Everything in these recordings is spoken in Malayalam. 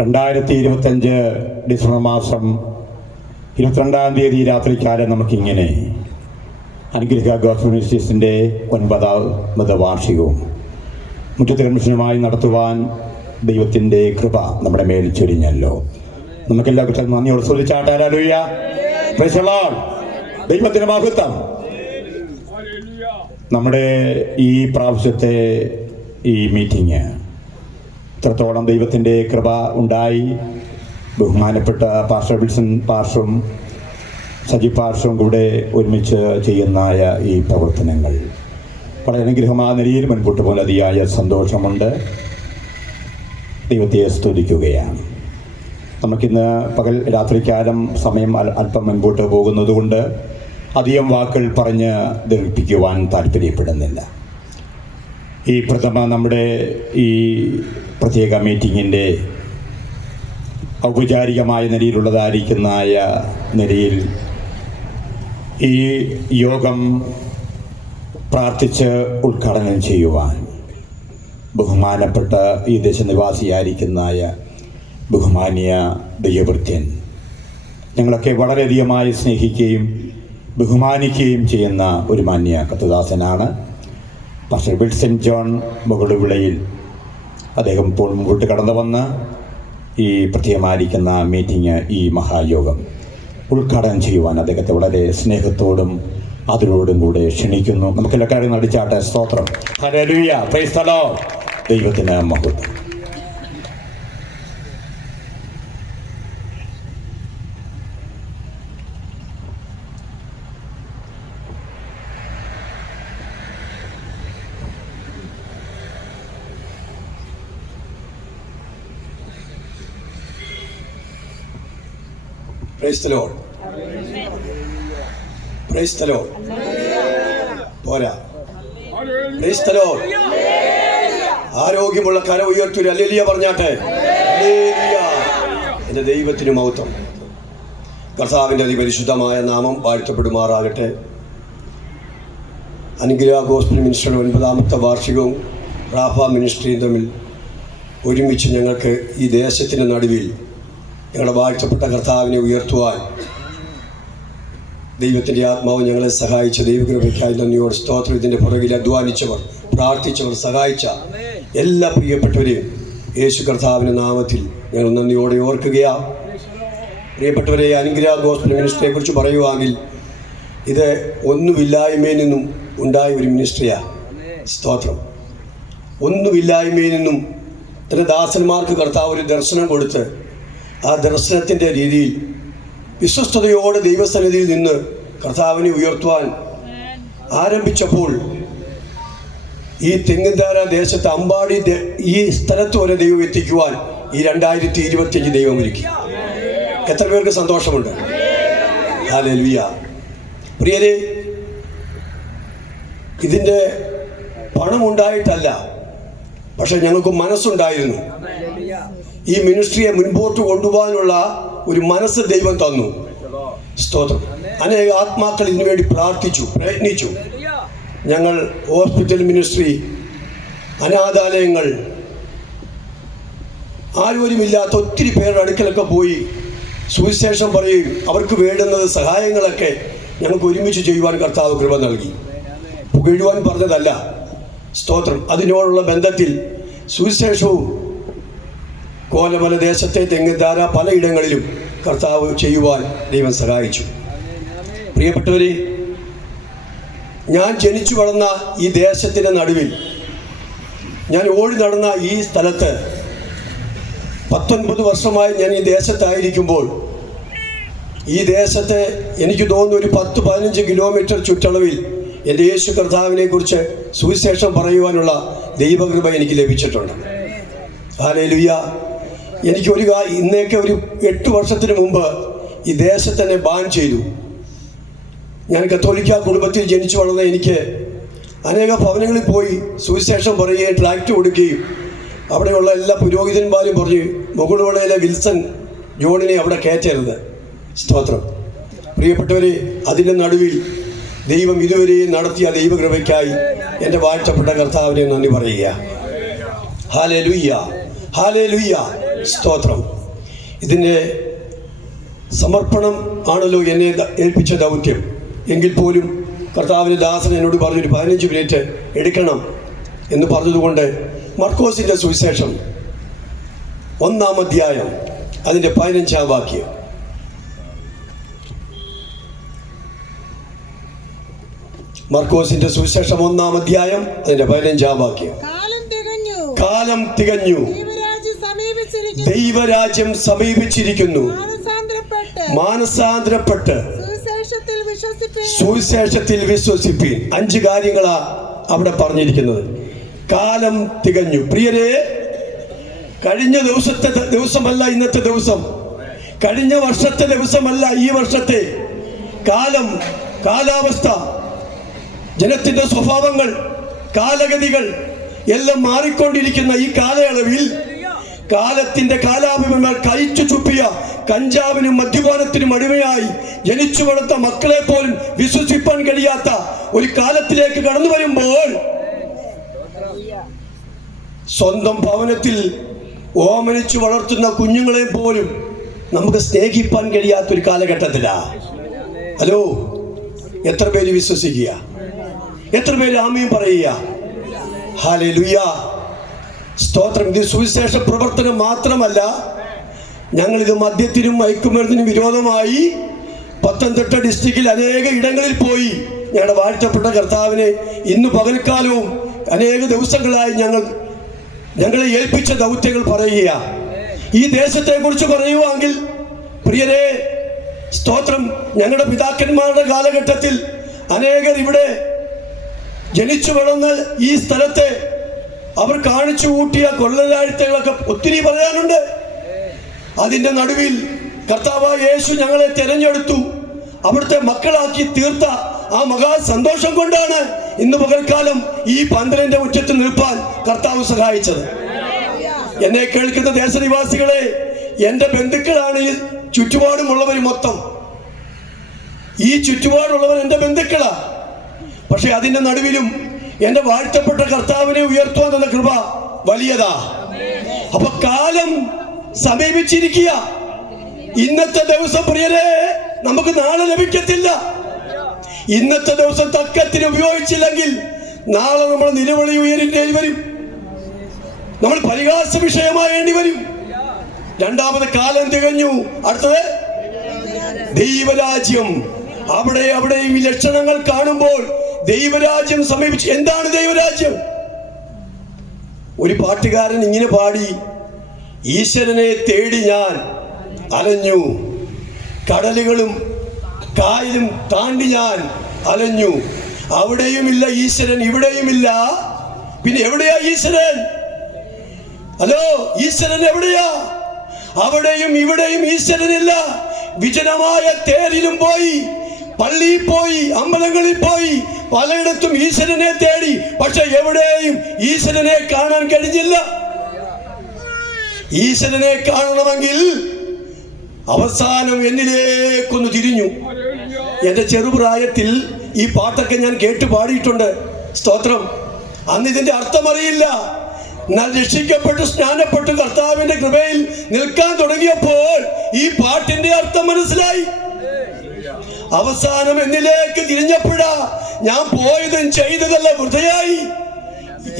രണ്ടായിരത്തി ഇരുപത്തഞ്ച് ഡിസംബർ മാസം ഇരുപത്തിരണ്ടാം തീയതി രാത്രിക്കാലം നമുക്കിങ്ങനെ അനുഗ്രഹ ഗോസ്ബൽ മിനിസ്റ്റേഴ്സിന്റെ ഒൻപതാമത് വാർഷികവും മുറ്റത്ത് നടത്തുവാൻ ദൈവത്തിന്റെ കൃപ നമ്മുടെ മേൽ ചൊരിഞ്ഞല്ലോ. നമുക്കെല്ലാവർക്കും നന്ദിയോട് സ്തുതിച്ചാട്ടാലൂയ ദൈവത്തിന്റെ മഹത്വം. നമ്മുടെ ഈ പ്രാവശ്യത്തെ ഈ മീറ്റിംഗ് ഇത്രത്തോളം ദൈവത്തിന്റെ കൃപ ഉണ്ടായി? ബഹുമാനപ്പെട്ട പാർഷ വിൽസൺ പാർഷും സജി പാർഷും കൂടെ ഒരുമിച്ച് ചെയ്യുന്നതായ ഈ പ്രവർത്തനങ്ങൾ. വളരെ അനുഗ്രഹമായ നിലയിൽ മുൻപോട്ട് പോലെ അതിയായ സന്തോഷമുണ്ട്. ദൈവത്തെ സ്തുതിക്കുകയാണ്. നമുക്കിന്ന് പകൽ രാത്രിക്കാലം സമയം അല്പം മുൻപോട്ട് പോകുന്നതുകൊണ്ട് അധികം വാക്കുകൾ പറഞ്ഞ് ദീർഘിപ്പിക്കുവാൻ താല്പര്യപ്പെടുന്നില്ല. ഈ പ്രഥമ നമ്മുടെ ഈ പ്രത്യേക മീറ്റിങ്ങിന്റെ ഔപചാരികമായ നിലയിലുള്ളതായിരിക്കുന്നതായ നിലയിൽ ഈ യോഗം പ്രാർത്ഥിച്ച് ഉദ്ഘാടനം ചെയ്യുവാൻ ബഹുമാനപ്പെട്ട ഈ ദേശനിവാസിയായിരിക്കുന്നതായ ബഹുമാനിയ ദൈവവൃത്യൻ ഞങ്ങളൊക്കെ വളരെയധികമായി സ്നേഹിക്കുകയും ബഹുമാനിക്കുകയും ചെയ്യുന്ന ഒരു മാന്യ കത്തുദാസനാണ്. പാസ്റ്റർ വിൽസൺ ജോൺ മുകളുവിളയിൽ അദ്ദേഹം ഇപ്പോൾ മുമ്പോട്ട് കടന്നു വന്ന് ഈ പ്രത്യേകമായിരിക്കുന്ന മീറ്റിംഗ് ഈ മഹായോഗം ഉദ്ഘാടനം ചെയ്യുവാൻ അദ്ദേഹത്തെ വളരെ സ്നേഹത്തോടും അതിനോടും കൂടെ ക്ഷണിക്കുന്നു. നമുക്കെല്ലാ കാര്യങ്ങളും നടിച്ചാട്ടെ സ്തോത്രം ഹല്ലേലൂയ പ്രൈസ് ദൈവത്തിന് മഹത്വം. പോരാ. ആരോഗ്യമുള്ള കര ഉയർത്തൂര് അല്ലെലിയ പറഞ്ഞാട്ടെ. എന്റെ ദൈവത്തിന് മൗത്വം കർത്താവിന്റെ അതിപരിശുദ്ധമായ നാമം വാഴ്ത്തപ്പെടുമാറാകട്ടെ. അനുഗ്രഹ ഗോസ്ബൽ മിനിസ്റ്ററുടെ ഒൻപതാമത്തെ വാർഷികവും റാഫ മിനിസ്ട്രിയും തമ്മിൽ ഒരുമിച്ച് ഞങ്ങൾക്ക് ഈ ദേശത്തിന്റെ നടുവിൽ ഞങ്ങളുടെ വാഴ്ചപ്പെട്ട കർത്താവിനെ ഉയർത്തുവാൻ ദൈവത്തിന്റെ ആത്മാവ് ഞങ്ങളെ സഹായിച്ച ദൈവകൃപയ്ക്കായി നന്ദിയോട് സ്തോത്രം. ഇതിന്റെ പുറകിൽ അധ്വാനിച്ചവർ പ്രാർത്ഥിച്ചവർ സഹായിച്ച എല്ലാ പ്രിയപ്പെട്ടവരെയും യേശു കർത്താവിന്റെ നാമത്തിൽ ഞങ്ങൾ നന്ദിയോടെ ഓർക്കുകയാ. പ്രിയപ്പെട്ടവരെ അനുഗ്രഹ ഗോസ്ബൽ മിനിസ്ട്രിയെ കുറിച്ച് പറയുവാണെങ്കിൽ ഇത് ഒന്നുമില്ലായ്മയിൽ നിന്നും ഉണ്ടായ ഒരു മിനിസ്ട്രിയാണ് സ്തോത്രം. ഒന്നുമില്ലായ്മയിൽ നിന്നും തന്റെ ദാസന്മാർക്ക് കർത്താവ് ഒരു ദർശനം കൊടുത്ത് ആ ദർശനത്തിന്റെ രീതിയിൽ വിശ്വസ്തയോടെ ദൈവസന്നിധിയിൽ നിന്ന് കർത്താവിനെ ഉയർത്തുവാൻ ആരംഭിച്ചപ്പോൾ ഈ തെങ്ങിന്താര ദേശത്ത് അമ്പാടി ഈ സ്ഥലത്ത് വരെ ദൈവം എത്തിക്കുവാൻ ഈ രണ്ടായിരത്തി ഇരുപത്തിയഞ്ച് ദൈവം ഒരുക്കി. എത്ര പേർക്ക് സന്തോഷമുണ്ട്? പ്രിയരെ ഇതിന്റെ പണമുണ്ടായിട്ടല്ല പക്ഷെ ഞങ്ങൾക്ക് മനസ്സുണ്ടായിരുന്നു. ഈ മിനിസ്ട്രിയെ മുൻപോട്ട് കൊണ്ടുപോകാനുള്ള ഒരു മനസ്സ് ദൈവം തന്നു. സ്തോത്രം. അനേക ആത്മാക്കൾ ഇതിനു വേണ്ടി പ്രാർത്ഥിച്ചു പ്രയത്നിച്ചു. ഞങ്ങൾ ഹോസ്പിറ്റൽ മിനിസ്ട്രി അനാഥാലയങ്ങൾ ആരോരുമില്ലാത്ത ഒത്തിരി പേരുടെ അടുക്കലൊക്കെ പോയി സുവിശേഷം പറയും അവർക്ക് വേണ്ടുന്നത് സഹായങ്ങളൊക്കെ ഞങ്ങൾക്ക് ഒരുമിച്ച് ചെയ്യുവാൻ കർത്താവ് കൃപ നൽകി. പുകഴുവാൻ പറഞ്ഞതല്ല. സ്തോത്രം. അതിനോടുള്ള ബന്ധത്തിൽ സുവിശേഷവും കോലമല ദേശത്തെ തെങ്ങുധാര പലയിടങ്ങളിലും കർത്താവ് ചെയ്യുവാൻ ദൈവം സഹായിച്ചു. പ്രിയപ്പെട്ടവരെ ഞാൻ ജനിച്ചു വളർന്ന ഈ ദേശത്തിന്റെ നടുവിൽ ഞാൻ ഓടി നടന്ന ഈ സ്ഥലത്ത് പത്തൊൻപത് വർഷമായി ഞാൻ ഈ ദേശത്തായിരിക്കുമ്പോൾ ഈ ദേശത്തെ എനിക്ക് തോന്നുന്ന ഒരു പത്ത് പതിനഞ്ച് കിലോമീറ്റർ ചുറ്റളവിൽ എന്റെ യേശു കർത്താവിനെ കുറിച്ച് സുവിശേഷം പറയുവാനുള്ള ദൈവകൃപ എനിക്ക് ലഭിച്ചിട്ടുണ്ട്. ഹാലേലുയ്യ എനിക്ക് ഒരു ഇന്നേക്ക് ഒരു എട്ട് വർഷത്തിന് മുമ്പ് ഈ ദേശത്തന്നെ ബാൻ ചെയ്തു. ഞാൻ കത്തോലിക്ക കുടുംബത്തിൽ ജനിച്ചു വളർന്ന എനിക്ക് അനേക ഭവനങ്ങളിൽ പോയി സുവിശേഷം പറയുകയും ട്രാക്ട് കൊടുക്കുകയും അവിടെയുള്ള എല്ലാ പുരോഹിതന്മാരും പറഞ്ഞ് മുകളുവളയിലെ വിൽസൺ ജോണിനെ അവിടെ കയറ്റരുത്. സ്തോത്രം. പ്രിയപ്പെട്ടവരെ അതിന്റെ നടുവിൽ ദൈവം ഇതുവരെയും നടത്തിയ ദൈവകൃപയ്ക്കായി എന്റെ വാഴ്ത്തപ്പെട്ട കർത്താവിനെ നന്ദി പറയുക. ഹാലേ ലുയ്യ ഹാലേ ലുയ്യ സ്തോത്രം. ഇതിന്റെ സമർപ്പണം ആണല്ലോ എന്നെ ഏൽപ്പിച്ച ദൗത്യം. എങ്കിൽ പോലും കർത്താവിന്റെ ദാസൻ എന്നോട് പറഞ്ഞൊരു പതിനഞ്ച് മിനിറ്റ് എടുക്കണം എന്ന് പറഞ്ഞതുകൊണ്ട് മർക്കോസിന്റെ സുവിശേഷം ഒന്നാം അധ്യായം അതിന്റെ പതിനഞ്ചാം വാക്യം. മർക്കോസിന്റെ സുവിശേഷം ഒന്നാം അധ്യായം അതിന്റെ പതിനഞ്ചാം വാക്യം. കാലം തികഞ്ഞു കാലം തികഞ്ഞു ദൈവരാജ്യം സമീപിച്ചിരിക്കുന്നു ദൈവരാജ്യം സമീപിച്ചിരിക്കുന്നു. മാനസാന്തരപ്പെട്ട്. സുവിശേഷത്തിൽ വിശ്വസിപ്പീൻ. അഞ്ച് കാര്യങ്ങളാ അവിടെ പറഞ്ഞിരിക്കുന്നത്. കാലം തികഞ്ഞു. പ്രിയരെ കഴിഞ്ഞ ദിവസത്തെ ദിവസമല്ല ഇന്നത്തെ ദിവസം. കഴിഞ്ഞ വർഷത്തെ ദിവസമല്ല ഈ വർഷത്തെ. കാലം കാലാവസ്ഥ ജനത്തിന്റെ സ്വഭാവങ്ങൾ കാലഗതികൾ എല്ലാം മാറിക്കൊണ്ടിരിക്കുന്ന ഈ കാലയളവിൽ കാലത്തിന്റെ കാലാഭിമന്മാർ കഴിച്ചു ചുപ്പിയ കഞ്ചാവിനും മദ്യപാനത്തിനും അടിമയായി ജനിച്ചു വളർത്ത മക്കളെ പോലും വിശ്വസിപ്പാൻ കഴിയാത്ത ഒരു കാലത്തിലേക്ക് കടന്നു വരുമ്പോൾ സ്വന്തം ഭവനത്തിൽ ഓമനിച്ചു വളർത്തുന്ന കുഞ്ഞുങ്ങളെ പോലും നമുക്ക് സ്നേഹിപ്പാൻ കഴിയാത്ത ഒരു കാലഘട്ടത്തിലാ. ഹലോ? എത്ര പേര് വിശ്വസിക്കുക? എത്ര പേര് ആമയും പറയുക? ഹാലേ സ്തോത്രം. ഇത് സുവിശേഷ പ്രവർത്തനം മാത്രമല്ല ഞങ്ങളിത് മദ്യത്തിനും മയക്കുമരുന്നിനും വിരോധമായി പത്തനംതിട്ട ഡിസ്ട്രിക്റ്റിൽ അനേക ഇടങ്ങളിൽ പോയി ഞങ്ങളുടെ വാഴ്ത്തപ്പെട്ട കർത്താവിനെ ഇന്ന് പകൽക്കാലവും അനേക ദിവസങ്ങളായി ഞങ്ങൾ ഞങ്ങളെ ഏൽപ്പിച്ച ദൗത്യങ്ങൾ പറയുക ഈ ദേശത്തെക്കുറിച്ച് പറയുവാങ്കിൽ പ്രിയരെ സ്തോത്രം ഞങ്ങളുടെ പിതാക്കന്മാരുടെ കാലഘട്ടത്തിൽ അനേകർ ഇവിടെ ജനിച്ചു വളർന്ന് ഈ സ്ഥലത്തെ അവർ കാണിച്ചു കൂട്ടിയ കൊള്ളലാഴ്ത്തകളൊക്കെ ഒത്തിരി പറയാനുണ്ട്. അതിന്റെ നടുവിൽ കർത്താവ് യേശു ഞങ്ങളെ തിരഞ്ഞെടുത്തു. അവിടുത്തെ മക്കളാക്കി തീർത്ത ആ മഹാ സന്തോഷം കൊണ്ടാണ് ഇന്ന് പകൽക്കാലം ഈ പന്തലിന്റെ ഉച്ചത്തിൽ നിൽപ്പാൻ കർത്താവ് സഹായിച്ചത്. എന്നെ കേൾക്കുന്ന ദേശനിവാസികളെ എന്റെ ബന്ധുക്കളാണ് ഈ ചുറ്റുപാടുമുള്ളവർ മൊത്തം. ഈ ചുറ്റുപാടുള്ളവർ എന്റെ ബന്ധുക്കളാ. പക്ഷെ അതിന്റെ നടുവിലും എന്റെ വാഴ്ത്തപ്പെട്ട കർത്താവിനെ ഉയർത്തുവാൻ തന്ന കൃപ വലിയതാ. അപ്പൊ കാലം സമീപിച്ചിരിക്കുക. ഇന്നത്തെ ദിവസം പ്രിയരെ നമുക്ക് നാളെ ലഭിക്കത്തില്ല. ഇന്നത്തെ ദിവസം തക്കത്തിന് ഉപയോഗിച്ചില്ലെങ്കിൽ നാളെ നമ്മൾ നിലവിളി ഉയരേണ്ടി വരും. നമ്മൾ പരിഹാസ വിഷയമായേണ്ടി വരും. രണ്ടാമത് കാലം തികഞ്ഞു. അടുത്തത് ദൈവരാജ്യം. അവിടെ അവിടെയും ഈ ലക്ഷണങ്ങൾ കാണുമ്പോൾ ദൈവരാജ്യം സമീപിച്ചു എന്താണ് ദൈവരാജ്യം? ഒരു പാട്ടുകാരൻ ഇങ്ങനെ പാടി ഈശ്വരനെ തേടി ഞാൻ അലഞ്ഞു കടലുകളും കായലും താണ്ടി ഞാൻ അലഞ്ഞു. അവിടെയുമില്ല ഈശ്വരൻ ഇവിടെയുമില്ല. പിന്നെ എവിടെയാ ഈശ്വരൻ? ഹലോ ഈശ്വരൻ എവിടെയാ? അവിടെയും ഇവിടെയും ഈശ്വരനില്ല. വിജനമായ തേരിലും പോയി പള്ളിയിൽ പോയി അമ്പലങ്ങളിൽ പോയി പലയിടത്തും ഈശ്വരനെ തേടി പക്ഷെ എവിടെയും ഈശ്വരനെ കാണാൻ കഴിഞ്ഞില്ല. ഈശ്വരനെ കാണണമെങ്കിൽ അവസാനം എന്നിലേക്കൊന്ന് തിരിഞ്ഞു. എന്റെ ചെറുപ്രായത്തിൽ ഈ പാട്ടൊക്കെ ഞാൻ കേട്ടു പാടിയിട്ടുണ്ട്. സ്തോത്രം. അന്ന് ഇതിന്റെ അർത്ഥമറിയില്ല. ഞാൻ രക്ഷിക്കപ്പെട്ടു സ്നാനപ്പെട്ടു കർത്താവിന്റെ കൃപയിൽ നിൽക്കാൻ തുടങ്ങിയപ്പോൾ ഈ പാട്ടിന്റെ അർത്ഥം മനസ്സിലായി. അവസാനം എന്നിലേക്ക് തിരിഞ്ഞപ്പോഴാ ഞാൻ പോയതും ചെയ്തതല്ല വൃതയായി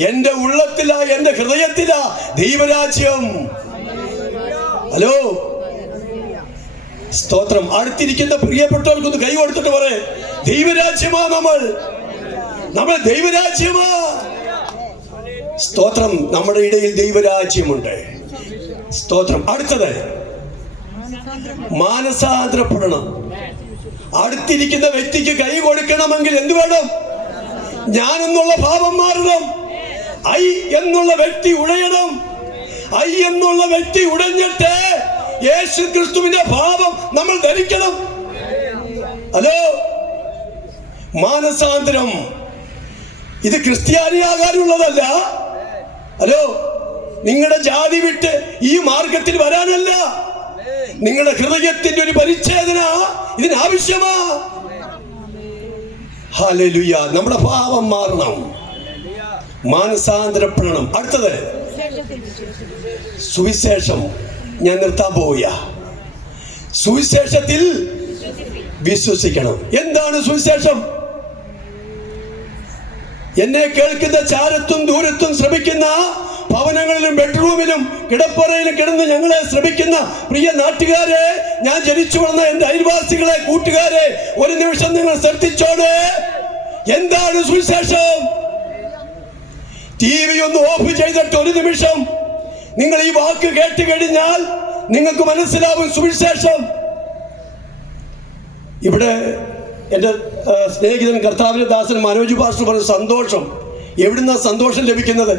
എന്റെ ഉള്ളത്തിലാ എന്റെ ഹൃദയത്തിലാ ദൈവരാജ്യം. ഹലോ? സ്തോത്രം. അടുത്തിരിക്കുന്ന പ്രിയപ്പെട്ടവർക്കൊന്ന് കൈ കൊടുത്തിട്ട് പറയേ. ദൈവരാജ്യമാ നമ്മൾ. നമ്മൾ ദൈവരാജ്യമാ. സ്തോത്രം. നമ്മുടെ ഇടയിൽ ദൈവരാജ്യമുണ്ട്. സ്തോത്രം. അടുത്തത്. മാനസാന്തരപ്പെടണം. അടുത്തിരിക്കുന്ന വ്യക്തിക്ക് കൈ കൊടുക്കണമെങ്കിൽ എന്ത് വേണം? ഞാൻ എന്നുള്ള ഭാവം മാറണം. ഐ എന്നുള്ള വ്യക്തി ഉടയണം ഐ എന്നുള്ള വ്യക്തി ഉടഞ്ഞിട്ട് യേശു ക്രിസ്തുവിന്റെ ഭാവം നമ്മൾ ധരിക്കണം. ഹലോ? മാനസാന്തരം. ഇത് ക്രിസ്ത്യാനിയാകാനുള്ളതല്ല. ഹലോ? നിങ്ങളുടെ ജാതി വിട്ട് ഈ മാർഗത്തിൽ വരാനല്ല. നിങ്ങളുടെ ഹൃദയത്തിന്റെ ഒരു പരിച്ഛേദന ഇതിനാവശ്യമാ. ഹാലലുയ നമ്മുടെ ഭാവം മാറണം. മാനസാന്തരപ്പെടണം. അടുത്തത്. സുവിശേഷം. ഞാൻ നിർത്താൻ പോവുക സുവിശേഷത്തിൽ വിശ്വസിക്കണം. എന്താണ് സുവിശേഷം? എന്നെ കേൾക്കുന്ന ചാരത്തും ദൂരത്തും ശ്രമിക്കുന്ന ഭവനങ്ങളിലും ബെഡ്റൂമിലും കിടപ്പറയിലും കിടന്ന് ഞങ്ങളെ ശ്രമിക്കുന്ന പ്രിയ നാട്ടുകാരെ ഞാൻ ജനിച്ചു വളർന്ന എന്റെ അയൽവാസികളെ കൂട്ടുകാരെ ഒരു നിമിഷം നിങ്ങൾ ശ്രദ്ധിച്ചോടെ എന്താണ് സുവിശേഷം? ടി വി ഒന്ന് ഓഫ് ചെയ്തിട്ട് ഒരു നിമിഷം. നിങ്ങൾ ഈ വാക്ക് കേട്ട് കഴിഞ്ഞാൽ നിങ്ങൾക്ക് മനസ്സിലാവും സുവിശേഷം. ഇവിടെ എന്റെ സ്നേഹിതൻ കർത്താവിന്റെ ദാസൻ മനോജ് പാസ്റ്റർ പറഞ്ഞ സന്തോഷം. എവിടുന്ന സന്തോഷം ലഭിക്കുന്നത്?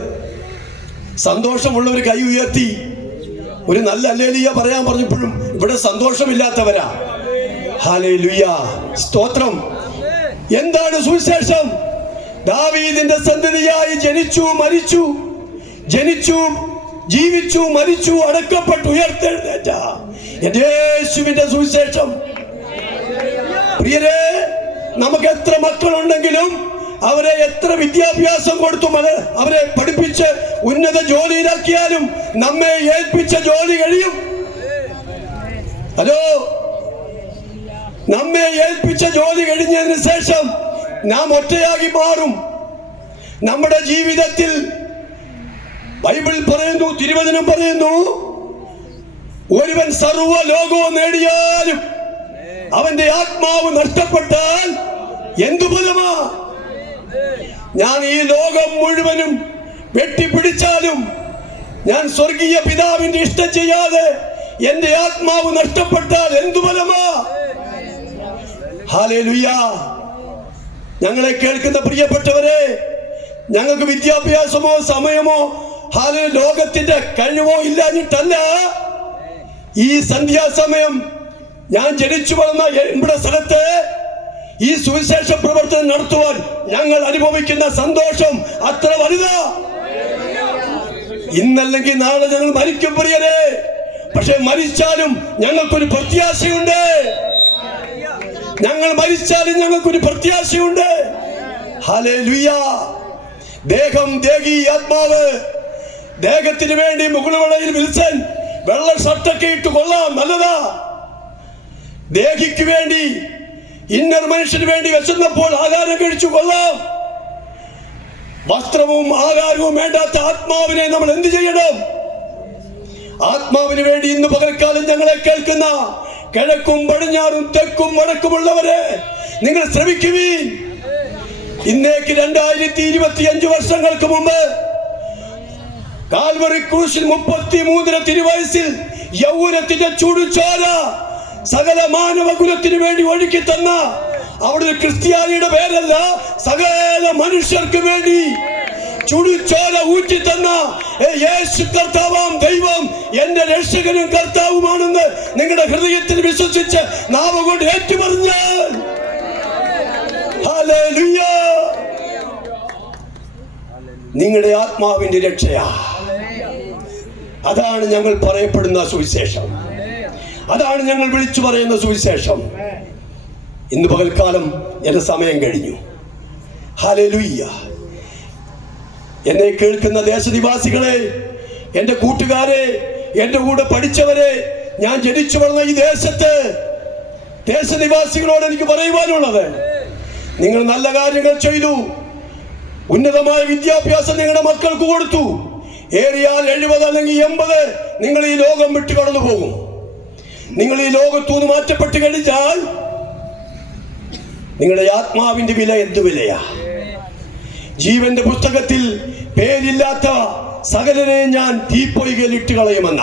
സന്തോഷമുള്ളവർ കൈ ഉയർത്തി. ഒരു നല്ല അല്ലേലിയ പറയാൻ പറഞ്ഞപ്പോഴും ഇവിടെ സന്തോഷമില്ലാത്തവരാ. ഹാലേ ലുയ സ്തോത്രം. എന്താണ് സുവിശേഷം? ദാവീദിന്റെ സന്തതിയായി ജനിച്ചു മരിച്ചു. ജനിച്ചു ജീവിച്ചു മരിച്ചു അടക്കപ്പെട്ടു ഉയർത്തെഴുന്നേറ്റ. യേശുവിന്റെ സുവിശേഷം. പ്രിയരെ നമുക്ക് എത്ര മക്കളുണ്ടെങ്കിലും അവരെ എത്ര വിദ്യാഭ്യാസം കൊടുത്തു അത് അവരെ പഠിപ്പിച്ച് ഉന്നത ജോലിയിലാക്കിയാലും നമ്മെ ഏൽപ്പിച്ച ജോലി കഴിയും. ഹലോ? നമ്മെ ഏൽപ്പിച്ച ജോലി കഴിഞ്ഞതിന് ശേഷം നാം ഒറ്റയാകി മാറും. നമ്മുടെ ജീവിതത്തിൽ ബൈബിൾ പറയുന്നു തിരുവചനം പറയുന്നു ഒരുവൻ സർവ ലോകവും നേടിയാലും അവന്റെ ആത്മാവ് നഷ്ടപ്പെട്ടാൽ എന്തു ഫലമാ ഞാൻ ഈ ലോകം മുഴുവനും വെട്ടിപ്പിടിച്ചാലും ഞാൻ സ്വർഗീയ പിതാവിന്റെ ഇഷ്ടം ചെയ്യാതെ എന്റെ ആത്മാവ് നഷ്ടപ്പെട്ടാൽ എന്തു ഫലമാ? ഞങ്ങളെ കേൾക്കുന്ന പ്രിയപ്പെട്ടവരെ ഞങ്ങൾക്ക് വിദ്യാഭ്യാസമോ സമയമോ ഹാലേ ലോകത്തിന്റെ കഴിവോ ഇല്ലാഞ്ഞിട്ടല്ല. ഈ സന്ധ്യാസമയം ഞാൻ ജനിച്ചു വളർന്ന ഇവിടെ സ്ഥലത്ത് ഈ സുവിശേഷ പ്രവർത്തനം നടത്തുവാൻ ഞങ്ങൾ അനുഭവിക്കുന്ന സന്തോഷം അത്ര വലുതാ. ഇന്നല്ലെങ്കിൽ നാളെ ഞങ്ങൾ മരിക്കും പ്രിയരേ. പക്ഷെ മരിച്ചാലും ഞങ്ങൾക്കൊരു പ്രത്യാശയുണ്ട്. ഞങ്ങൾ മരിച്ചാലും ഞങ്ങൾക്കൊരു പ്രത്യാശയുണ്ട്. ദേഹം ദേഹി ആത്മാവ്. ദേഹത്തിന് വേണ്ടി മുകളിൽ വിൽസൻ വെള്ള ഷർട്ടൊക്കെ ഇട്ട് കൊള്ളാം നല്ലതാ. ദേഹിക്ക് വേണ്ടി ഇന്നർ മനുഷ്യന് വേണ്ടി വിശന്നപ്പോൾ ആഹാരം കഴിച്ചു കൊള്ളാം. വസ്ത്രവും ആഹാരവും വേണ്ടാത്ത ആത്മാവിനെ നമ്മൾ എന്ത് ചെയ്യണം? ആത്മാവിന് വേണ്ടി ഇന്ന് പകൽക്കാലം ഞങ്ങളെ കേൾക്കുന്ന കിഴക്കും പടിഞ്ഞാറും തെക്കും വടക്കുമുള്ളവരെ നിങ്ങൾ ശ്രമിക്കുവീൻ. ഇന്നേക്ക് രണ്ടായിരത്തി ഇരുപത്തി അഞ്ച് വർഷങ്ങൾക്ക് മുമ്പ് കാൽവറി ക്രൂശിൽ മുപ്പത്തി മൂന്നര തിരുവയസ്സിൽ യൗവനത്തിന്റെ ചുടുചോര സകല മാനവകുലത്തിനു വേണ്ടി ഒഴുക്കി തന്ന അവിടെ ക്രിസ്ത്യാനിയുടെ പേരല്ല സകല മനുഷ്യർക്ക് വേണ്ടി ചുടിച്ചോല ഊറ്റി തന്ന യേശു കർത്താവാം ദൈവം എന്റെ രക്ഷകനും കർത്താവുമാണെന്ന് നിങ്ങളുടെ ഹൃദയത്തിൽ വിശ്വസിച്ച് നാവ് കൊണ്ട് ഏറ്റുപറഞ്ഞാൽ. നിങ്ങളുടെ ആത്മാവിന്റെ രക്ഷയാ. അതാണ് ഞങ്ങൾ പറയപ്പെടുന്ന സുവിശേഷം. അതാണ് ഞങ്ങൾ വിളിച്ചു പറയുന്ന സുവിശേഷം. ഇന്ന് പകൽക്കാലം എന്റെ സമയം കഴിഞ്ഞു. ഹലലുയ്യ എന്നെ കേൾക്കുന്ന ദേശനിവാസികളെ എന്റെ കൂട്ടുകാരെ എന്റെ കൂടെ പഠിച്ചവരെ ഞാൻ ജനിച്ചു വളർന്ന ഈ ദേശത്ത് ദേശനിവാസികളോട് എനിക്ക് പറയുവാനുള്ളത്. നിങ്ങൾ നല്ല കാര്യങ്ങൾ ചെയ്തു. ഉന്നതമായ വിദ്യാഭ്യാസം നിങ്ങളുടെ മക്കൾക്ക് കൊടുത്തു. ഏറിയാൽ എഴുപത് അല്ലെങ്കിൽ എൺപത് നിങ്ങൾ ഈ ലോകം വിട്ടു കടന്നു പോകും നിങ്ങൾ ഈ ലോകത്തുനിന്ന് മാറ്റപ്പെട്ട് കഴിഞ്ഞാൽ നിങ്ങളുടെ ആത്മാവിന്റെ വില എന്ത് വിലയാ? ജീവന്റെ പുസ്തകത്തിൽ പേരില്ലാത്ത സകലനെ ഞാൻ തീപ്പൊയ്കയിൽ ഇട്ട് കളയുമെന്ന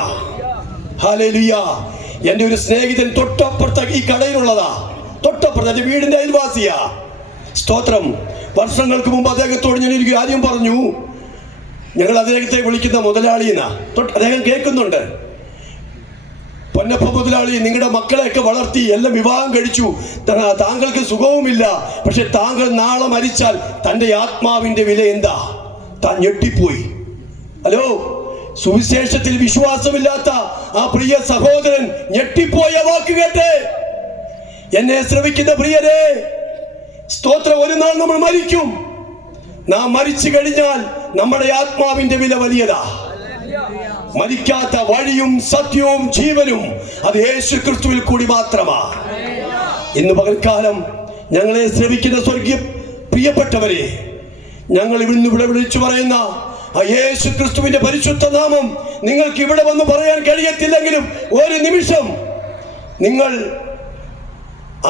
എന്റെ ഒരു സ്നേഹിതൻ തൊട്ടപ്പുറത്ത് ഈ കടയിലുള്ളതാ. തൊട്ടപ്പുറത്ത് എന്റെ വീടിന്റെ അയൽവാസിയാ. സ്തോത്രം. വർഷങ്ങൾക്ക് മുമ്പ് അദ്ദേഹത്തോട് ഞാൻ എനിക്ക് ആദ്യം പറഞ്ഞു. ഞങ്ങൾ അദ്ദേഹത്തെ വിളിക്കുന്ന മുതലാളിയെന്നാ. അദ്ദേഹം കേൾക്കുന്നുണ്ട്. പൊന്നപ്പ മുതലാളി നിങ്ങളുടെ മക്കളെയൊക്കെ വളർത്തി എല്ലാം വിവാഹം കഴിച്ചു. താങ്കൾക്ക് സുഖവുമില്ല. പക്ഷെ താങ്കൾ നാളെ മരിച്ചാൽ തന്റെ ആത്മാവിന്റെ വില എന്താ? താൻ ഞെട്ടിപ്പോയി. ഹലോ? സുവിശേഷത്തിൽ വിശ്വാസമില്ലാത്ത ആ പ്രിയ സഹോദരൻ ഞെട്ടിപ്പോയ വാക്ക് കേട്ടേ. എന്നെ ശ്രമിക്കുന്ന പ്രിയരെ സ്തോത്രം ഒരു നാൾ നമ്മൾ മരിക്കും. നാം മരിച്ചു കഴിഞ്ഞാൽ നമ്മുടെ ആത്മാവിന്റെ വില വലിയതാ. മരിക്കാത്ത വഴിയും സത്യവും ജീവനും അത് യേശു ക്രിസ്തുവിൽ കൂടി മാത്രമാ. ഇന്ന് പകൽക്കാലം ഞങ്ങളെ ശ്രമിക്കുന്ന സ്വർഗീയ പ്രിയപ്പെട്ടവരെ ഞങ്ങൾ ഇവിടുന്ന് ഇവിടെ വിളിച്ചു പറയുന്ന ആ യേശു ക്രിസ്തുവിന്റെ പരിശുദ്ധ നാമം നിങ്ങൾക്ക് ഇവിടെ വന്ന് പറയാൻ കഴിയത്തില്ലെങ്കിലും ഒരു നിമിഷം നിങ്ങൾ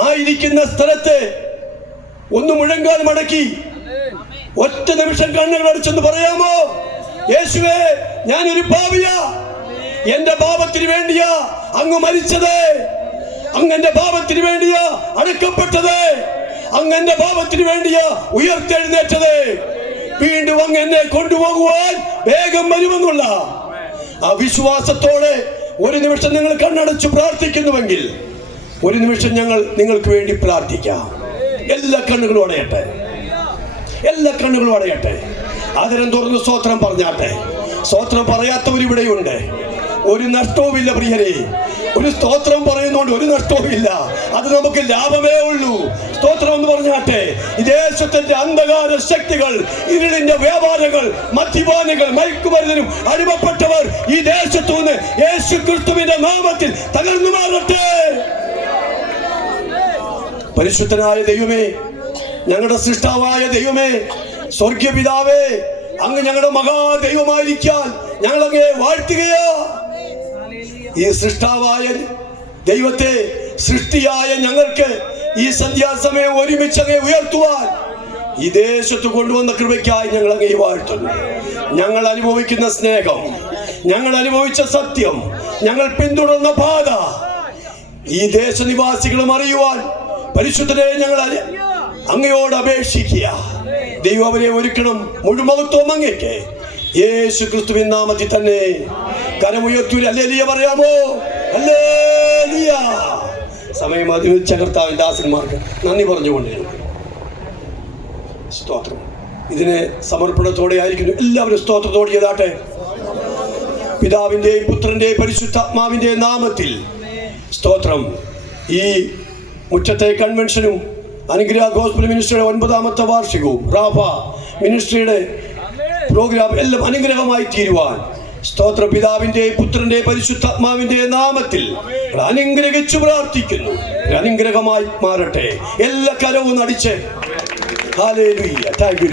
ആയിരിക്കുന്ന സ്ഥലത്ത് ഒന്ന് മുഴങ്കാൽ മടക്കി ഒറ്റ നിമിഷം കണ്ണുകൾ അടിച്ചെന്ന് പറയാമോ? യേശുവേ ഞാൻ ഒരു പാപിയാ. എന്റെ പാപത്തിന് വേണ്ടിയാ അങ്ങ് മരിച്ചത്. അങ്ങന്റെ പാപത്തിന് വേണ്ടിയാ അടക്കപ്പെട്ടത്. അങ്ങന്റെ പാപത്തിന് വേണ്ടിയാ ഉയർത്തെഴുന്നേറ്റത്. വീണ്ടും അങ്ങ് എന്നെ കൊണ്ടുപോകുവാൻ വേഗം വരുമെന്നുള്ള ആ വിശ്വാസത്തോടെ ഒരു നിമിഷം നിങ്ങൾ കണ്ണടച്ചു പ്രാർത്ഥിക്കുന്നുവെങ്കിൽ ഒരു നിമിഷം ഞങ്ങൾ നിങ്ങൾക്ക് വേണ്ടി പ്രാർത്ഥിക്കാം. എല്ലാ കണ്ണുകളും അടയട്ടെ. എല്ലാ കണ്ണുകളും അടയട്ടെ. അതിരം തുറന്ന് സ്തോത്രം പറഞ്ഞാട്ടെ? സ്തോത്രം പറയാത്തവർ ഇവിടെയുണ്ട് ഒരു നഷ്ടവുമില്ല പ്രിയരെ. ഒരു സ്തോത്രം പറയുന്നോണ്ട് ഒരു നഷ്ടവുമില്ല. അത് നമുക്ക് ലാഭമേ ഉള്ളൂ. സ്തോത്രം എന്ന് പറഞ്ഞാട്ടെ ഈ ദേശത്തിന്റെ അന്ധകാര ശക്തികൾ ഇരുളിന്റെ വ്യാപാരങ്ങൾ മദ്യപാനികൾ മയക്കുമരുന്നിനും അടിമപ്പെട്ടവർ ഈ ദേശത്തു നിന്ന് യേശു ക്രിസ്തുവിന്റെ നാമത്തിൽ തകർന്നു മാറട്ടെ. പരിശുദ്ധനായ ദൈവമേ ഞങ്ങളുടെ സൃഷ്ടാവായ ദൈവമേ സ്വർഗീയ പിതാവേ അങ്ങ് ഞങ്ങളുടെ മഹാദൈവമായിരിക്കാൻ ഞങ്ങൾ അങ്ങേ വാഴ്ത്തുകയോ. ഈ സൃഷ്ടാവായ ദൈവത്തെ സൃഷ്ടിയായ ഞങ്ങൾക്ക് ഈ സന്ധ്യാസമയം ഒരുമിച്ച് അങ്ങേ ഉയർത്തുവാൻ ഈ ദേശത്ത് കൊണ്ടുവന്ന കൃപയ്ക്കായി ഞങ്ങൾ അങ്ങേ വാഴ്ത്തുന്നു. ഞങ്ങൾ അനുഭവിക്കുന്ന സ്നേഹം ഞങ്ങൾ അനുഭവിച്ച സത്യം ഞങ്ങൾ പിന്തുടർന്ന പാത ഈ ദേശനിവാസികളും അറിയുവാൻ പരിശുദ്ധരെ ഞങ്ങൾ അങ്ങയോട് അപേക്ഷിക്കുക. ദൈവം അവരെ ഒരുക്കണം. മുഴുമകത്വം അങ്ങേക്ക്. യേശു ക്രിസ്തുവിൻ നാമത്തിൽ തന്നെ കരമുയർത്തൂര്. അല്ലേ ലിയ പറയാമോ? അല്ലേലിയ. സമയം അതിവെച്ച കർത്താവിൻ ദാസന്മാർക്ക് നന്ദി പറഞ്ഞുകൊണ്ട് സ്തോത്രം. ഇതിനെ സമർപ്പണത്തോടെ ആയിരിക്കുന്നു. എല്ലാവരും സ്തോത്രത്തോടെ ചെയ്താട്ടെ പിതാവിന്റെയും പുത്രന്റെയും പരിശുദ്ധാത്മാവിന്റെയും നാമത്തിൽ സ്തോത്രം. ഈ മുറ്റത്തെ കൺവെൻഷനും അനുഗ്രഹ ഗോസ്ബൽ മിനിസ്ട്രിയുടെ ഒൻപതാമത്തെ വാർഷികവും റാഫ മിനിസ്ട്രിയുടെ പ്രോഗ്രാം എല്ലാം അനുഗ്രഹമായി തീരുവാൻ. സ്തോത്ര പിതാവിന്റെ പുത്രന്റെ പരിശുദ്ധാത്മാവിന്റെ നാമത്തിൽ അനുഗ്രഹിച്ചു പ്രാർത്ഥിക്കുന്നു. അനുഗ്രഹമായി മാറട്ടെ. എല്ലാ കരവും നടിച്ച്. Hallelujah thank you